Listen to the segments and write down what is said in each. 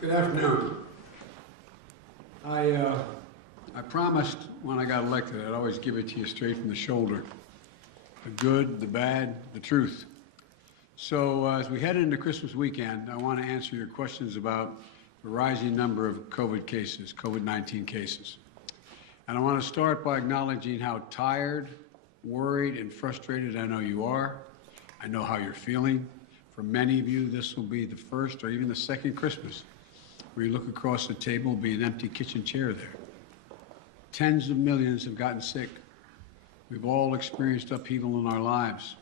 Good afternoon. I promised when I got elected I'd always give it to you straight from the shoulder. The good, the bad, the truth. So as we head into Christmas weekend, I want to answer your questions about the rising number of COVID cases, COVID-19 cases. And I want to start by acknowledging how tired, worried, and frustrated I know you are. I know how you're feeling. For many of you, this will be the first or even the second Christmas where you look across the table, will be an empty kitchen chair there. Tens of millions have gotten sick. We've all experienced upheaval in our lives.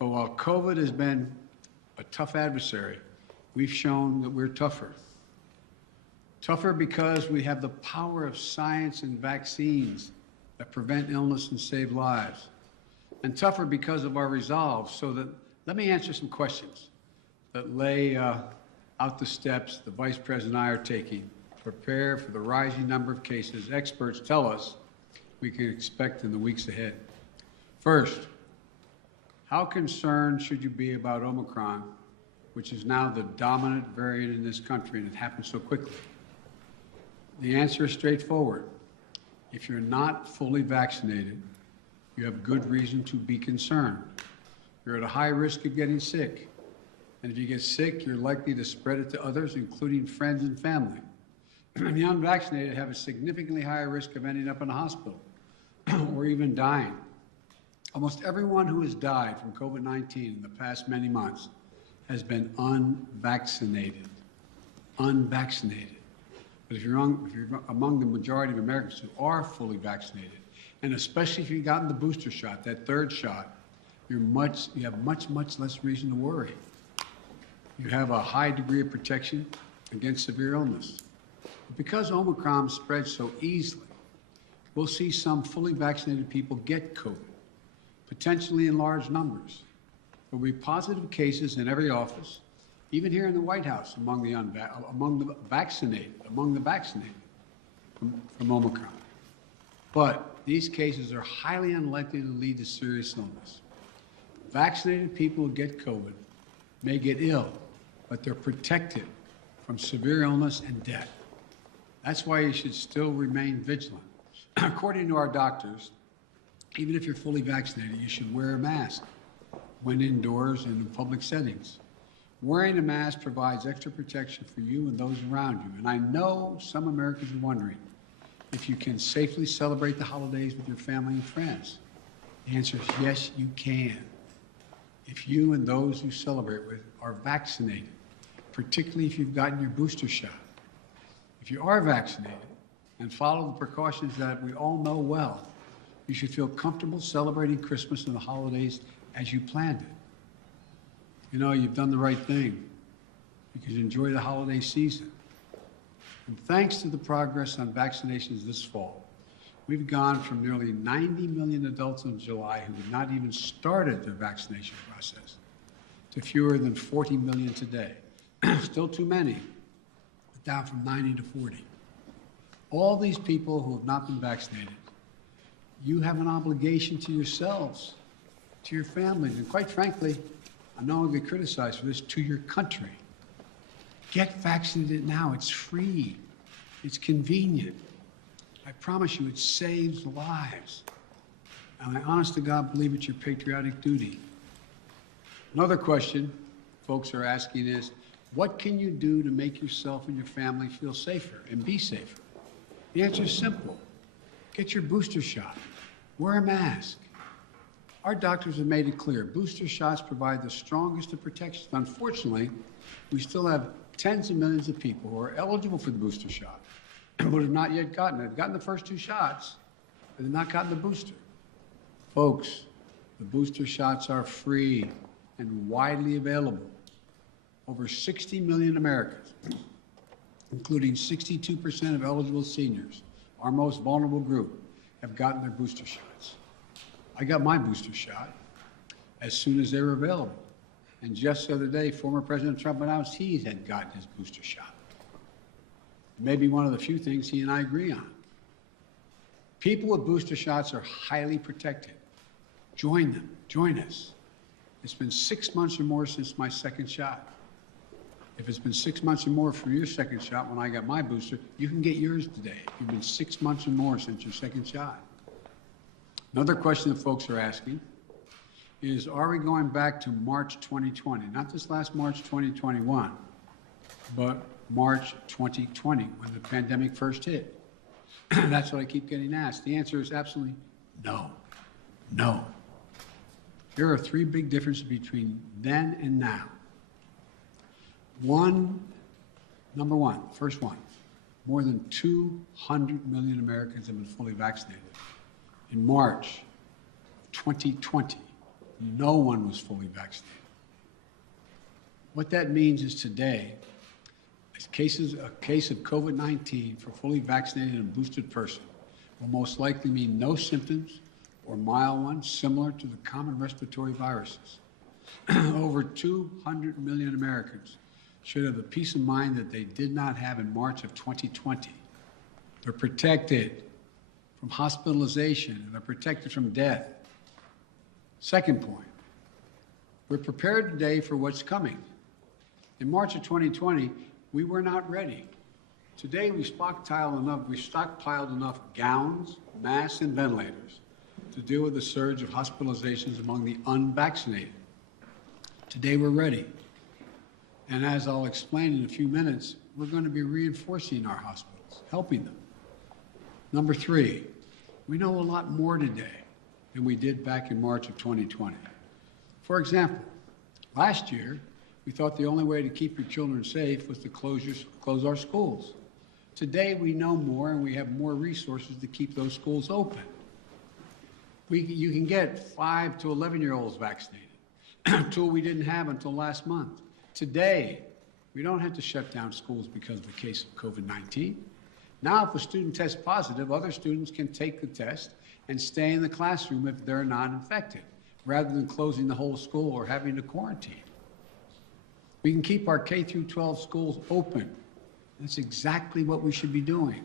But while COVID has been a tough adversary, we've shown that we're tougher. Tougher because we have the power of science and vaccines that prevent illness and save lives. And tougher because of our resolve. So that, let me answer some questions that lay out the steps the Vice President and I are taking to prepare for the rising number of cases experts tell us we can expect in the weeks ahead. First, how concerned should you be about Omicron, which is now the dominant variant in this country, and it happened so quickly? The answer is straightforward. If you're not fully vaccinated, you have good reason to be concerned. You're at a high risk of getting sick. And if you get sick, you're likely to spread it to others, including friends and family. And the unvaccinated have a significantly higher risk of ending up in a hospital or even dying. Almost everyone who has died from COVID-19 in the past many months has been unvaccinated. Unvaccinated. But if you're among the majority of Americans who are fully vaccinated, and especially if you've gotten the booster shot, that third shot, you have much less reason to worry. You have a high degree of protection against severe illness. But because Omicron spreads so easily, we'll see some fully vaccinated people get COVID, potentially in large numbers. There will be positive cases in every office, even here in the White House, among the vaccinated from Omicron. But these cases are highly unlikely to lead to serious illness. Vaccinated people who get COVID may get ill, but they're protected from severe illness and death. That's why you should still remain vigilant. According to our doctors, even if you're fully vaccinated, you should wear a mask when indoors and in public settings. Wearing a mask provides extra protection for you and those around you. And I know some Americans are wondering if you can safely celebrate the holidays with your family and friends. The answer is yes, you can. If you and those you celebrate with are vaccinated, particularly if you've gotten your booster shot. If you are vaccinated and follow the precautions that we all know well, you should feel comfortable celebrating Christmas and the holidays as you planned it. You know, you've done the right thing because you enjoy the holiday season. And thanks to the progress on vaccinations this fall, we've gone from nearly 90 million adults in July who had not even started their vaccination process to fewer than 40 million today. Still too many, but down from 90 to 40. All these people who have not been vaccinated, you have an obligation to yourselves, to your families, and quite frankly, I know I'll get criticized for this, to your country. Get vaccinated now. It's free. It's convenient. I promise you, it saves lives. And I honest to God believe it's your patriotic duty. Another question folks are asking is, what can you do to make yourself and your family feel safer and be safer? The answer is simple. Get your booster shot. Wear a mask. Our doctors have made it clear. Booster shots provide the strongest of protections. Unfortunately, we still have tens of millions of people who are eligible for the booster shot but have not yet gotten it. They've gotten the first two shots, but they've not gotten the booster. Folks, the booster shots are free and widely available. Over 60 million Americans, including 62% of eligible seniors, our most vulnerable group, have gotten their booster shots. I got my booster shot as soon as they were available. And just the other day, former President Trump announced he had gotten his booster shot. Maybe one of the few things he and I agree on. People with booster shots are highly protected. Join them. Join us. It's been 6 months or more since my second shot. If it's been 6 months or more from your second shot when I got my booster, you can get yours today. If you've been 6 months or more since your second shot. Another question that folks are asking is, are we going back to March 2020? Not this last March 2021, but March 2020, when the pandemic first hit. That's what I keep getting asked. The answer is absolutely no. No. There are three big differences between then and now. Number one, first one, more than 200 million Americans have been fully vaccinated. In March of 2020, no one was fully vaccinated. What that means is today, a case of COVID-19 for fully vaccinated and boosted person will most likely mean no symptoms or mild ones similar to the common respiratory viruses. Over 200 million Americans should have the peace of mind that they did not have in March of 2020. They're protected from hospitalization and they're protected from death. Second point, we're prepared today for what's coming. In March of 2020, we were not ready. Today, we stockpiled enough gowns, masks, and ventilators to deal with the surge of hospitalizations among the unvaccinated. Today, we're ready. And as I'll explain in a few minutes, we're going to be reinforcing our hospitals, helping them. Number three, we know a lot more today than we did back in March of 2020. For example, last year, we thought the only way to keep your children safe was to close our schools. Today, we know more and we have more resources to keep those schools open. You can get 5 to 11-year-olds vaccinated, a tool we didn't have until last month. Today, we don't have to shut down schools because of the case of COVID-19. Now, if a student tests positive, other students can take the test and stay in the classroom if they're not infected, rather than closing the whole school or having to quarantine. We can keep our K through 12 schools open. That's exactly what we should be doing.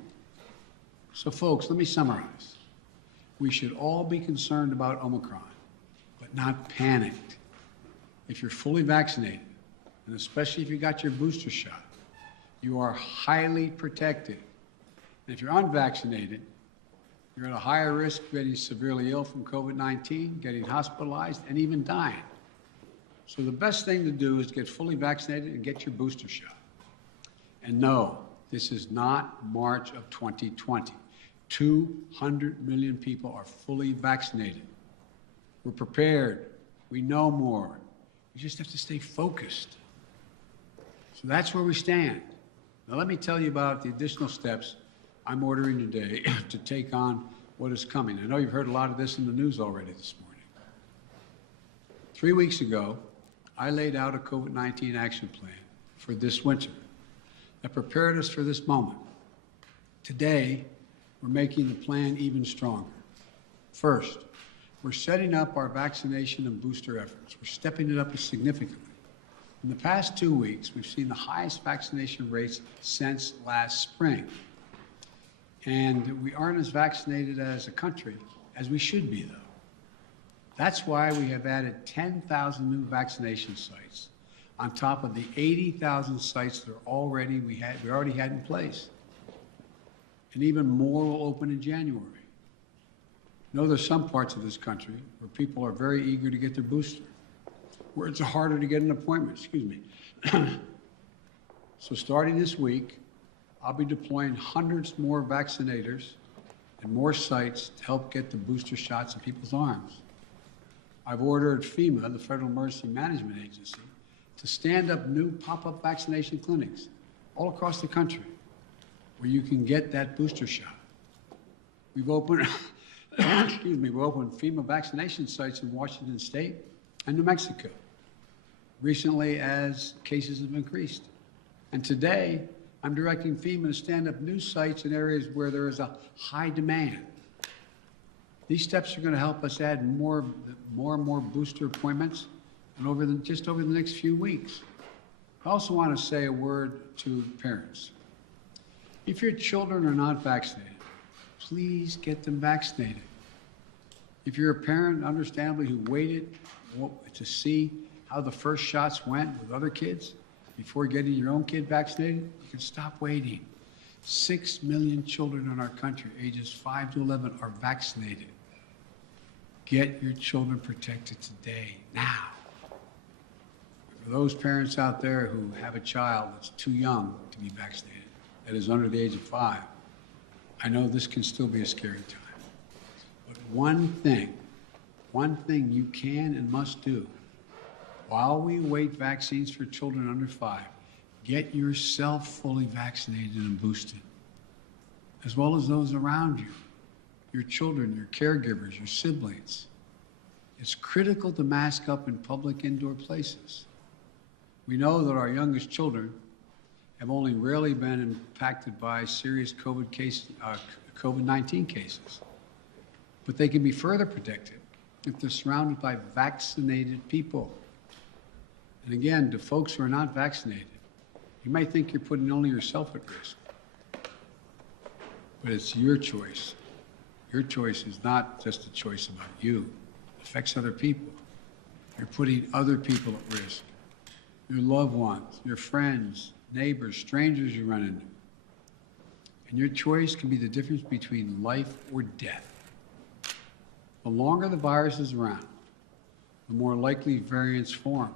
So folks, let me summarize. We should all be concerned about Omicron, but not panicked. If you're fully vaccinated, and especially if you got your booster shot, you are highly protected. And if you're unvaccinated, you're at a higher risk of getting severely ill from COVID-19, getting hospitalized, and even dying. So the best thing to do is get fully vaccinated and get your booster shot. And no, this is not March of 2020. 200 million people are fully vaccinated. We're prepared. We know more. We just have to stay focused. So that's where we stand. Now let me tell you about the additional steps I'm ordering today to take on what is coming. I know you've heard a lot of this in the news already this morning. 3 weeks ago, I laid out a COVID-19 action plan for this winter that prepared us for this moment. Today, we're making the plan even stronger. First, we're setting up our vaccination and booster efforts. We're stepping it up significantly. In the past 2 weeks, we've seen the highest vaccination rates since last spring. And we aren't as vaccinated as a country as we should be, though. That's why we have added 10,000 new vaccination sites on top of the 80,000 sites that we already had in place. And even more will open in January. You know, there's some parts of this country where people are very eager to get their booster, where it's harder to get an appointment, So starting this week, I'll be deploying hundreds more vaccinators and more sites to help get the booster shots in people's arms. I've ordered FEMA, the Federal Emergency Management Agency, to stand up new pop-up vaccination clinics all across the country where you can get that booster shot. We've opened, we've opened FEMA vaccination sites in Washington State and New Mexico recently as cases have increased. And today, I'm directing FEMA to stand up new sites in areas where there is a high demand. These steps are going to help us add more and more booster appointments and just over the next few weeks. I also want to say a word to parents. If your children are not vaccinated, please get them vaccinated. If you're a parent, understandably, who waited to see how the first shots went with other kids, before getting your own kid vaccinated, you can stop waiting. 6 million children in our country, ages 5 to 11, are vaccinated. Get your children protected today, now. For those parents out there who have a child that's too young to be vaccinated, that is under the age of 5, I know this can still be a scary time. But one thing you can and must do while we await vaccines for children under 5, get yourself fully vaccinated and boosted, as well as those around you, your children, your caregivers, your siblings. It's critical to mask up in public indoor places. We know that our youngest children have only rarely been impacted by serious COVID-19 cases, but they can be further protected if they're surrounded by vaccinated people. And again, to folks who are not vaccinated, you might think you're putting only yourself at risk, but it's your choice. Your choice is not just a choice about you. It affects other people. You're putting other people at risk, your loved ones, your friends, neighbors, strangers you run into. And your choice can be the difference between life or death. The longer the virus is around, the more likely variants form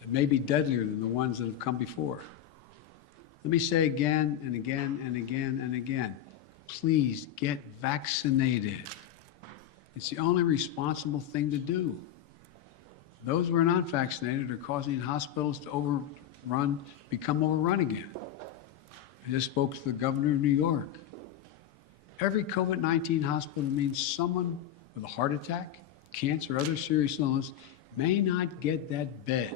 that may be deadlier than the ones that have come before. Let me say again and again and again and again, please get vaccinated. It's the only responsible thing to do. Those who are not vaccinated are causing hospitals to become overrun again. I just spoke to the governor of New York. Every COVID-19 hospital means someone with a heart attack, cancer, or other serious illness may not get that bed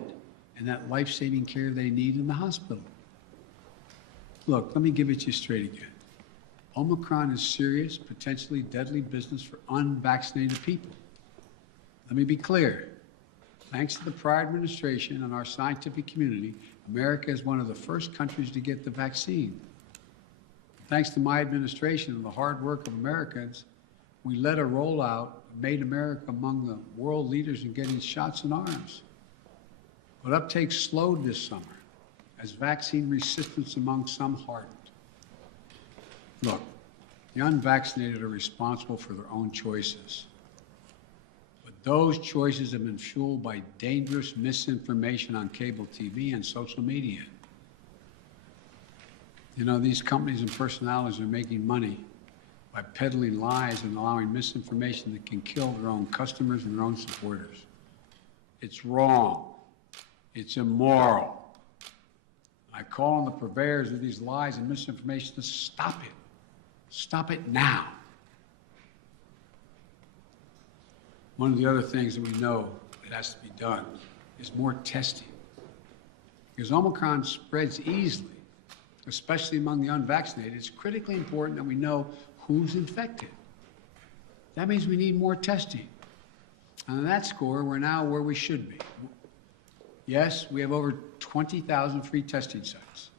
and that life-saving care they need in the hospital. Look, let me give it to you straight again. Omicron is serious, potentially deadly business for unvaccinated people. Let me be clear. Thanks to the prior administration and our scientific community, America is one of the first countries to get the vaccine. Thanks to my administration and the hard work of Americans, we led a rollout and made America among the world leaders in getting shots in arms. But uptake slowed this summer as vaccine resistance among some hardened. Look, the unvaccinated are responsible for their own choices. But those choices have been fueled by dangerous misinformation on cable TV and social media. You know, these companies and personalities are making money by peddling lies and allowing misinformation that can kill their own customers and their own supporters. It's wrong. It's immoral. I call on the purveyors of these lies and misinformation to stop it. Stop it now. One of the other things that we know that has to be done is more testing. Because Omicron spreads easily, especially among the unvaccinated. It's critically important that we know who's infected. That means we need more testing. And on that score, we're now where we should be. Yes, we have over 20,000 free testing sites.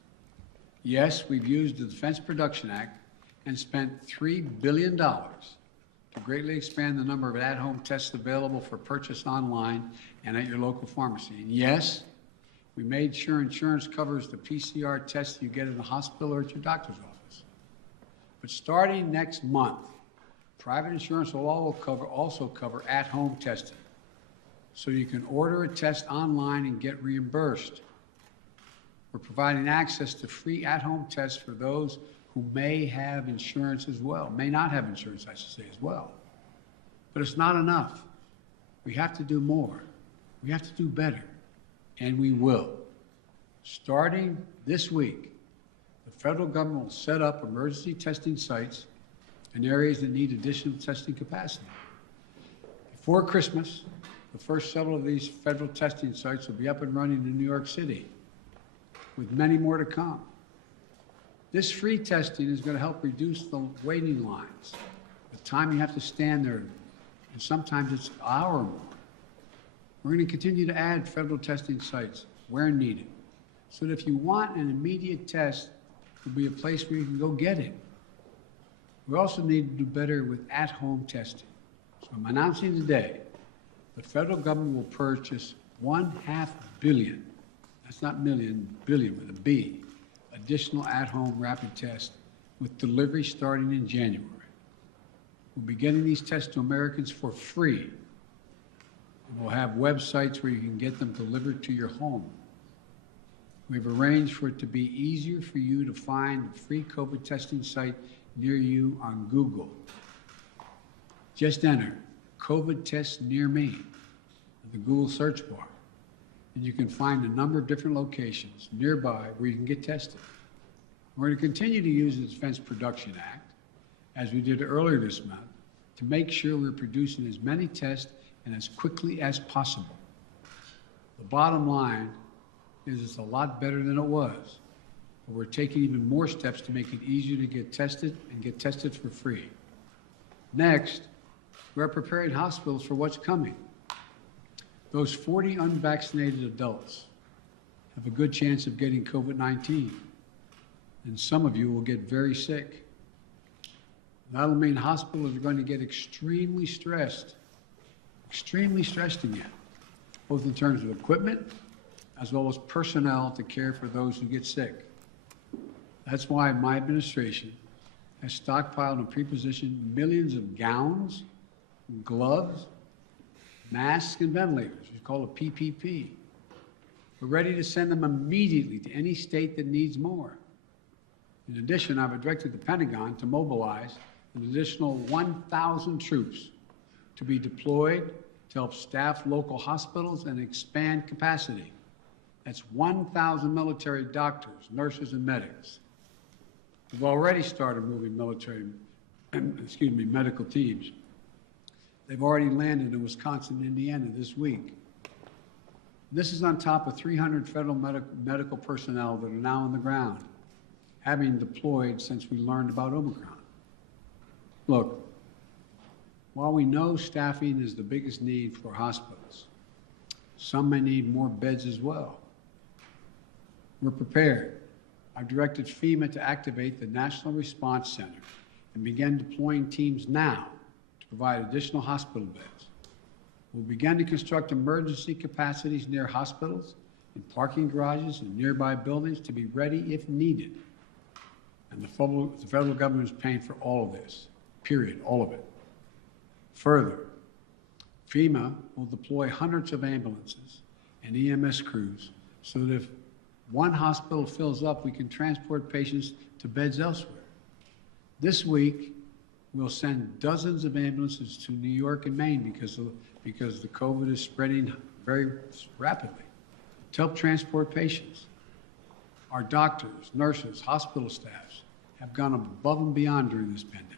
Yes, we've used the Defense Production Act and spent $3 billion to greatly expand the number of at-home tests available for purchase online and at your local pharmacy. And yes, we made sure insurance covers the PCR tests you get in the hospital or at your doctor's office. But starting next month, private insurance will also cover at-home testing. So you can order a test online and get reimbursed. We're providing access to free at-home tests for those who may have insurance as well, may not have insurance, I should say, as well. But it's not enough. We have to do more. We have to do better, and we will. Starting this week, the federal government will set up emergency testing sites in areas that need additional testing capacity. Before Christmas, the first several of these federal testing sites will be up and running in New York City, with many more to come. This free testing is going to help reduce the waiting lines, the time you have to stand there, and sometimes it's an hour or more. We're going to continue to add federal testing sites where needed, so that if you want an immediate test, there'll be a place where you can go get it. We also need to do better with at-home testing. So I'm announcing today, the federal government will purchase $500 million that's not million, billion with a B, additional at-home rapid tests with delivery starting in January. We'll be getting these tests to Americans for free. And we'll have websites where you can get them delivered to your home. We've arranged for it to be easier for you to find a free COVID testing site near you on Google. Just enter COVID test near me in the Google search bar, and you can find a number of different locations nearby where you can get tested. We're going to continue to use the Defense Production Act, as we did earlier this month, to make sure we're producing as many tests and as quickly as possible. The bottom line is it's a lot better than it was, but we're taking even more steps to make it easier to get tested and get tested for free. Next, we're preparing hospitals for what's coming. Those 40 unvaccinated adults have a good chance of getting COVID-19, and some of you will get very sick. That'll mean hospitals are going to get extremely stressed again, both in terms of equipment as well as personnel to care for those who get sick. That's why my administration has stockpiled and pre-positioned millions of gowns, gloves, masks, and ventilators. We call it PPP. We're ready to send them immediately to any state that needs more. In addition, I've directed the Pentagon to mobilize an additional 1,000 troops to be deployed to help staff local hospitals and expand capacity. That's 1,000 military doctors, nurses, and medics. We've already started moving medical teams. They've already landed in Wisconsin and Indiana this week. This is on top of 300 federal medical personnel that are now on the ground, having deployed since we learned about Omicron. Look, while we know staffing is the biggest need for hospitals, some may need more beds as well. We're prepared. I've directed FEMA to activate the National Response Center and begin deploying teams now to provide additional hospital beds. We'll begin to construct emergency capacities near hospitals, in parking garages, and nearby buildings to be ready if needed. And the federal government is paying for all of this, period, all of it. Further, FEMA will deploy hundreds of ambulances and EMS crews so that if one hospital fills up, we can transport patients to beds elsewhere. This week, we'll send dozens of ambulances to New York and Maine because the COVID is spreading very rapidly to help transport patients. Our doctors, nurses, hospital staffs have gone above and beyond during this pandemic.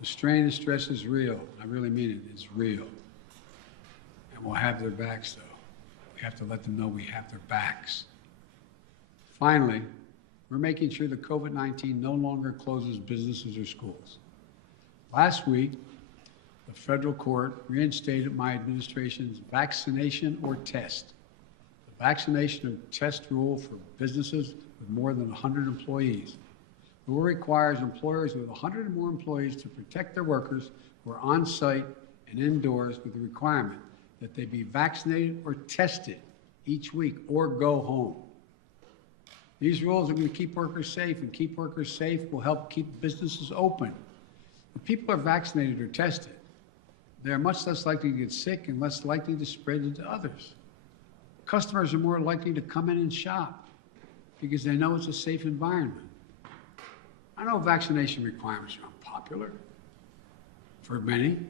The strain and stress is real. I really mean it. It's real. And we'll have their backs, though. We have to let them know we have their backs. Finally, we're making sure that COVID-19 no longer closes businesses or schools. Last week, the federal court reinstated my administration's vaccination or test. The vaccination or test rule for businesses with more than 100 employees. The rule requires employers with 100 or more employees to protect their workers who are on site and indoors with the requirement that they be vaccinated or tested each week or go home. These rules are going to keep workers safe, and keep workers safe will help keep businesses open. If people are vaccinated or tested, they are much less likely to get sick and less likely to spread it to others. Customers are more likely to come in and shop because they know it's a safe environment. I know vaccination requirements are unpopular for many, and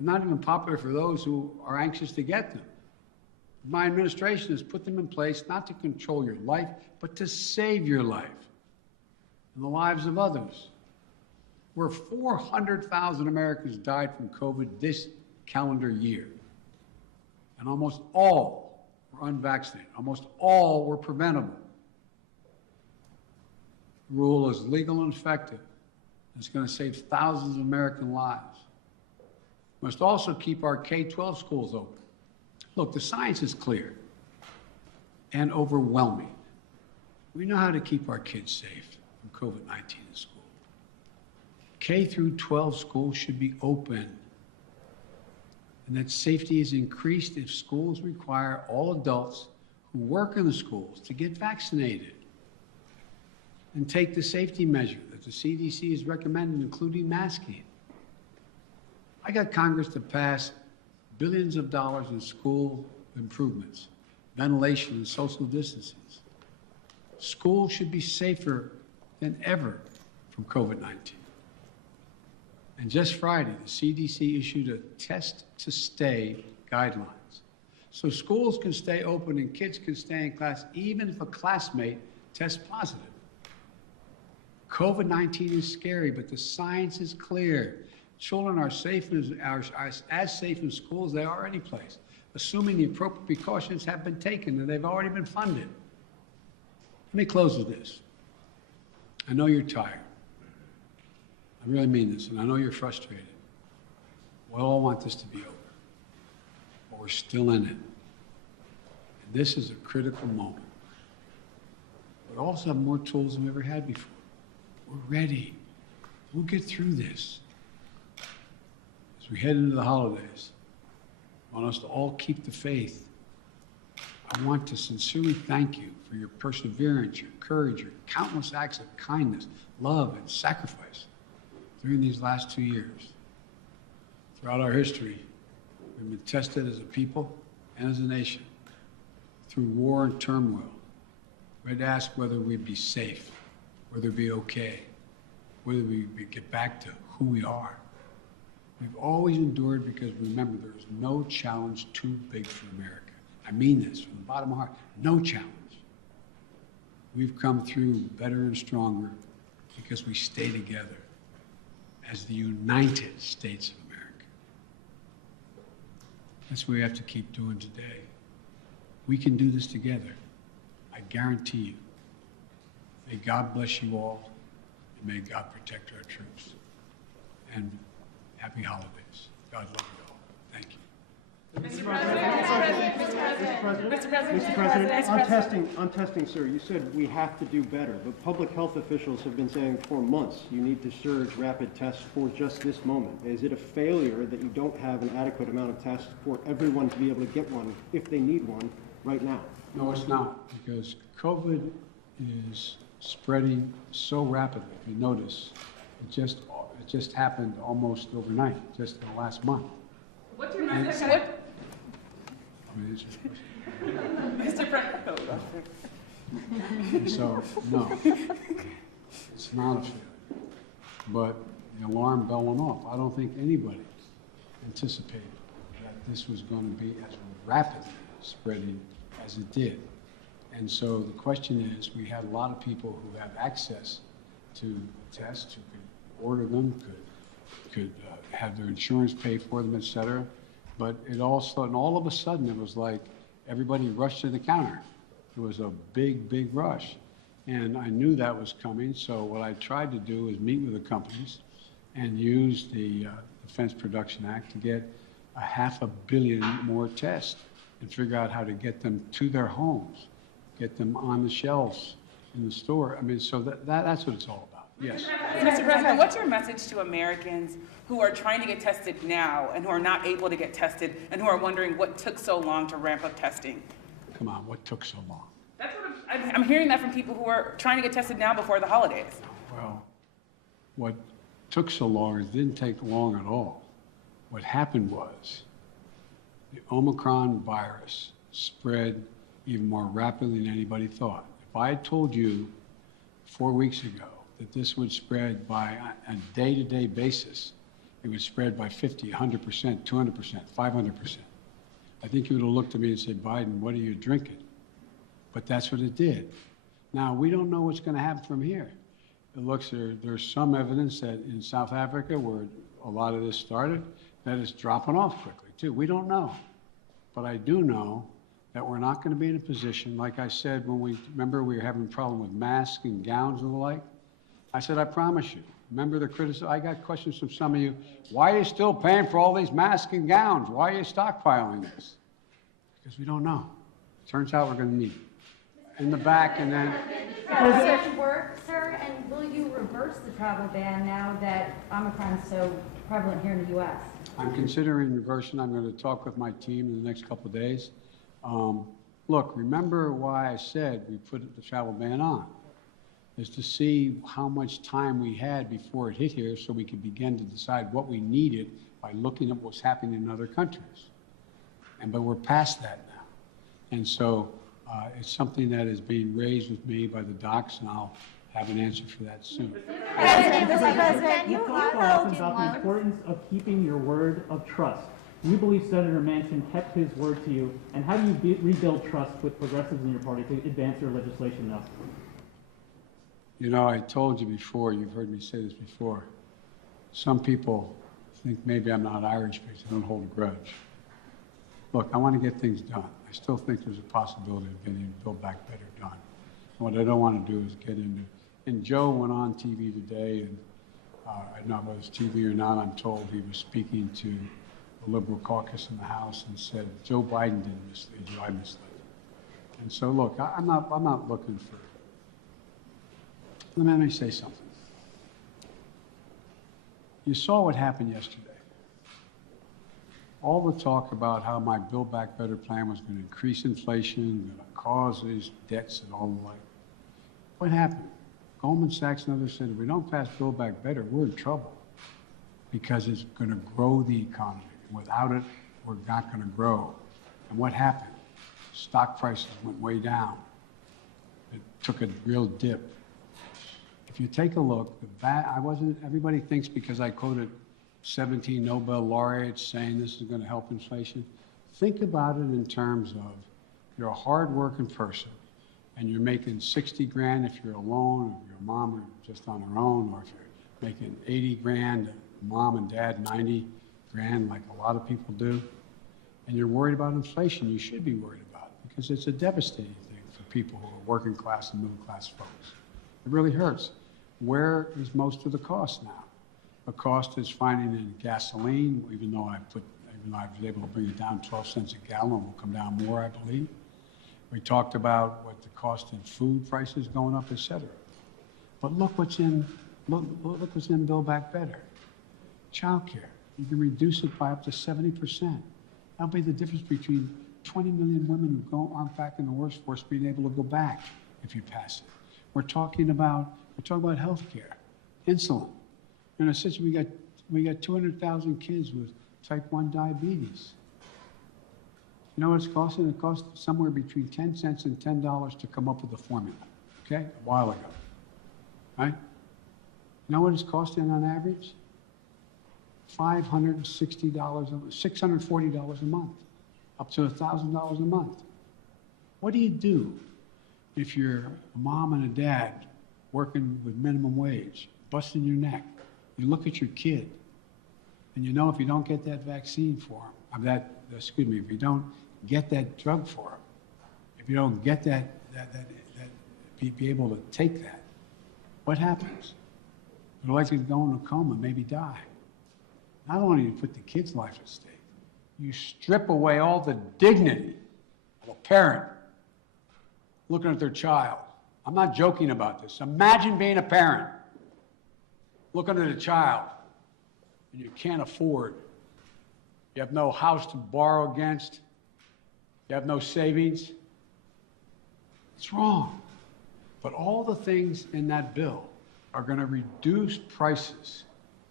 not even popular for those who are anxious to get them. My administration has put them in place not to control your life, but to save your life and the lives of others. Where 400,000 Americans died from COVID this calendar year, and almost all were unvaccinated. Almost all were preventable. The rule is legal and effective. It's going to save thousands of American lives. We must also keep our K-12 schools open. Look, the science is clear and overwhelming. We know how to keep our kids safe from COVID-19 in school. K through 12 schools should be open, and that safety is increased if schools require all adults who work in the schools to get vaccinated and take the safety measure that the CDC has recommended, including masking. I got Congress to pass billions of dollars in school improvements, ventilation and social distancing. Schools should be safer than ever from COVID-19. And just Friday, the CDC issued a test to stay guidelines. So schools can stay open and kids can stay in class even if a classmate tests positive. COVID-19 is scary, but the science is clear. Children are safe are as safe in school as they are any place, assuming the appropriate precautions have been taken and they've already been funded. Let me close with this. I know you're tired. I really mean this, and I know you're frustrated. We all want this to be over, but we're still in it. And this is a critical moment. We also have more tools than we ever had before. We're ready. We'll get through this. As we head into the holidays, I want us to all keep the faith. I want to sincerely thank you for your perseverance, your courage, your countless acts of kindness, love, and sacrifice during these last 2 years. Throughout our history, we've been tested as a people and as a nation through war and turmoil. We had to ask whether we'd be safe, whether we'd be okay, whether we'd get back to who we are. We've always endured because remember, there is no challenge too big for America. I mean this from the bottom of my heart, no challenge. We've come through better and stronger because we stay together as the United States of America. That's what we have to keep doing today. We can do this together. I guarantee you. May God bless you all, and may God protect our troops. And happy holidays. God love you all. Thank you. Mr. President, on testing, sir, you said we have to do better, but public health officials have been saying for months you need to surge rapid tests for just this moment. Is it a failure that you don't have an adequate amount of tests for everyone to be able to get one if they need one right now? No, it's not, because COVID is spreading so rapidly. If you notice, it just happened almost overnight, just in the last month. What's your message? Mr. President. So, no, it's not a failure. But the alarm bell went off. I don't think anybody anticipated that this was going to be as rapidly spreading as it did. And so the question is, we had a lot of people who have access to tests, who could order them, could have their insurance pay for them, et cetera. But it also, and all of a sudden, it was like everybody rushed to the counter. It was a big, big rush. And I knew that was coming, so what I tried to do is meet with the companies and use the Defense Production Act to get 500 million more tests and figure out how to get them to their homes, get them on the shelves in the store. I mean, so that's what it's all about. Yes. Mr. President, what's your message to Americans who are trying to get tested now and who are not able to get tested and who are wondering what took so long to ramp up testing? Come on, what took so long? That's what I'm hearing that from people who are trying to get tested now before the holidays. Well, what took so long, it didn't take long at all. What happened was the Omicron virus spread even more rapidly than anybody thought. If I had told you 4 weeks ago that this would spread by a day-to-day basis, it would spread by 50, 100%, 200%, 500%. I think you would have looked at me and said, Biden, what are you drinking? But that's what it did. Now, we don't know what's going to happen from here. It looks there's some evidence that in South Africa, where a lot of this started, that it's dropping off quickly, too. We don't know. But I do know that we're not going to be in a position, like I said, when we were having a problem with masks and gowns and the like. I said, I promise you. Remember the criticism? I got questions from some of you. Why are you still paying for all these masks and gowns? Why are you stockpiling this? Because we don't know. Turns out we're going to need it. In the back, and then. Does it work, sir? And will you reverse the travel ban now that Omicron is so prevalent here in the U.S.? I'm considering reversing. I'm going to talk with my team in the next couple of days. Look, remember why I said we put the travel ban on, is to see how much time we had before it hit here so we could begin to decide what we needed by looking at what's happening in other countries. But we're past that now. And so it's something that is being raised with me by the docs, and I'll have an answer for that soon. Mr. President, You talk often about the importance of keeping your word of trust. Do you believe Senator Manchin kept his word to you? And how do you rebuild trust with progressives in your party to advance your legislation now? You know, I told you before, you've heard me say this before, some people think maybe I'm not Irish because I don't hold a grudge. Look, I want to get things done. I still think there's a possibility of getting Build Back Better done. And what I don't want to do is get into, and Joe went on TV today, and I don't know whether it's TV or not, I'm told he was speaking to the Liberal caucus in the House and said, Joe Biden didn't mislead you, I misled you. And so look, I'm not looking for, let me say something. You saw what happened yesterday. All the talk about how my Build Back Better plan was going to increase inflation, going to cause these debts and all the like. What happened? Goldman Sachs and others said, if we don't pass Build Back Better, we're in trouble because it's going to grow the economy. Without it, we're not going to grow. And what happened? Stock prices went way down. It took a real dip. If you take a look, everybody thinks because I quoted 17 Nobel laureates saying this is going to help inflation. Think about it in terms of you're a hard-working person and you're making 60 grand if you're alone, or your mom are just on her own, or if you're making 80 grand, mom and dad 90 grand like a lot of people do, and you're worried about inflation, you should be worried about it because it's a devastating thing for people who are working class and middle class folks. It really hurts. Where is most of the cost now? The cost is finding in gasoline, even though I was able to bring it down 12 cents a gallon, will come down more, I believe. We talked about what the cost in food prices going up, et cetera. But look what's in Build Back Better. Child care. You can reduce it by up to 70%. That'll be the difference between 20 million women who aren't back in the workforce being able to go back if you pass it. We're talking about health care, insulin. In a situation, we got 200,000 kids with type 1 diabetes. You know what it's costing? It cost somewhere between 10 cents and $10 to come up with a formula, okay? A while ago, right? You know what it's costing on average? $560, $640 a month, up to $1,000 a month. What do you do if you're a mom and a dad working with minimum wage, busting your neck? You look at your kid, and you know if you don't get that vaccine for him, if you don't get that drug for him, if you don't get be able to take that, what happens? They're likely to go in a coma, maybe die. Not only do you put the kid's life at stake, you strip away all the dignity of a parent looking at their child. I'm not joking about this. Imagine being a parent, looking at a child, and you can't afford. You have no house to borrow against. You have no savings. It's wrong. But all the things in that bill are going to reduce prices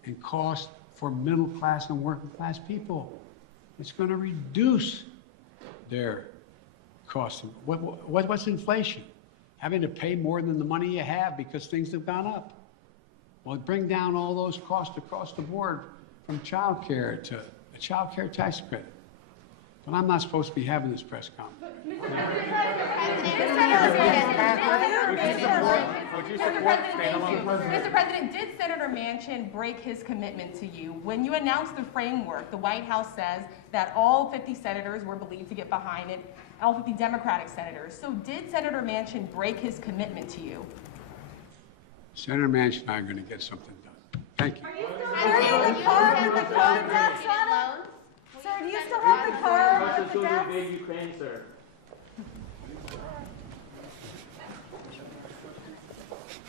and cost for middle class and working class people. It's going to reduce their costs. What's inflation? Having to pay more than the money you have because things have gone up. Well, bring down all those costs across the board, from child care to a child care tax credit. But I'm not supposed to be having this press conference. Mr. President, did Senator Manchin break his commitment to you? When you announced the framework, the White House says that all 50 senators were believed to get behind it, all 50 Democratic senators. So did Senator Manchin break his commitment to you? Senator Manchin and I are going to get something done. Thank you. Are you still carrying the card with the phone tax on it? Sir, do you still have the card with the desk? Ukraine, sir.